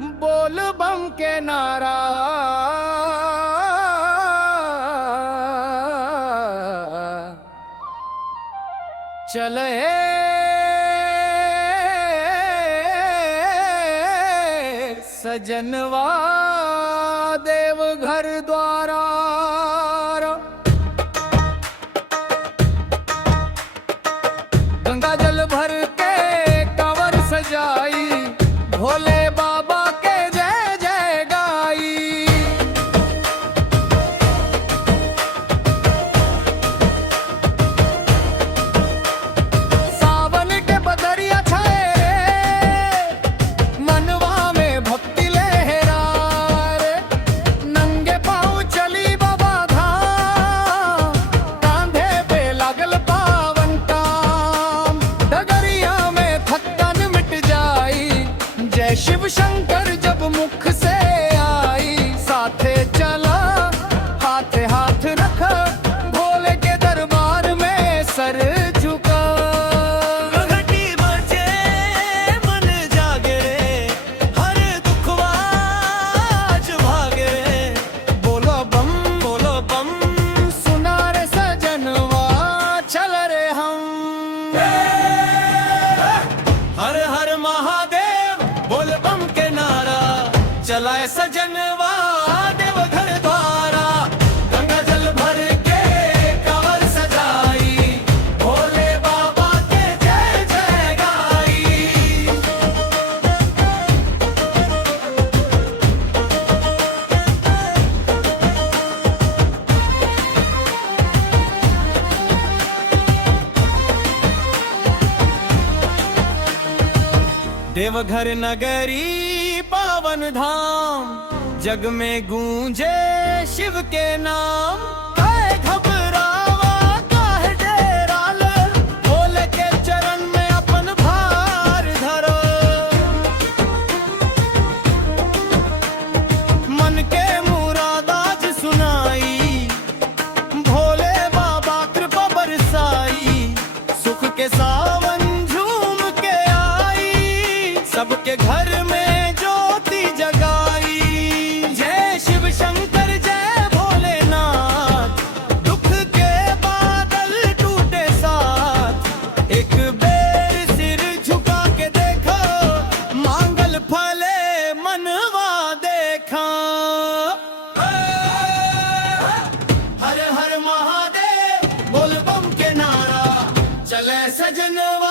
बोल बम के नारा चले सजनवा देव घर द्वारा। गंगा जल भर के कंवर सजाई, भोले बाबा के जय जय गाई। सावन के बदरिया छाए रे, मनवा में भक्ति लहरा रे। नंगे पाँव चली बाबा धाम, कांधे पे लागल पावन काम। डगरिया में थकान मिट जाई, जय शिव शंकर जब मुख से आई। साथे चला हाथे हाथ रखा, भोले के दरबार में सर झुका। घंटी बजे मन जागे, हर दुखवा आज भागे। बोलो बम सुना रे सजनवा, चल रे हम। हर हर महादेव बोल बम के नारा, चलाए सजनवा देव घर द्वारा। गंगा जल भर के कंवर सजाई, भोले बाबा के जय जय गाई। देवघर नगरी पावन धाम, जग में गूंजे शिव के नाम। काहे घबरावा काहे डेराल, भोले के चरण में अपन भार धरो। मन के मुराद आज सुनाई, भोले बाबा कृपा बरसाई। सुख के सावन झूम के आई, सबके घर में ज्योति जगाई। जय शिव शंकर जय भोलेनाथ, दुख के बादल टूटे साथ। एक बेर सिर झुका के देखो, मांगल फले मनवा देखा। हर हर महादेव बोल बम के नारा, चले सजनवा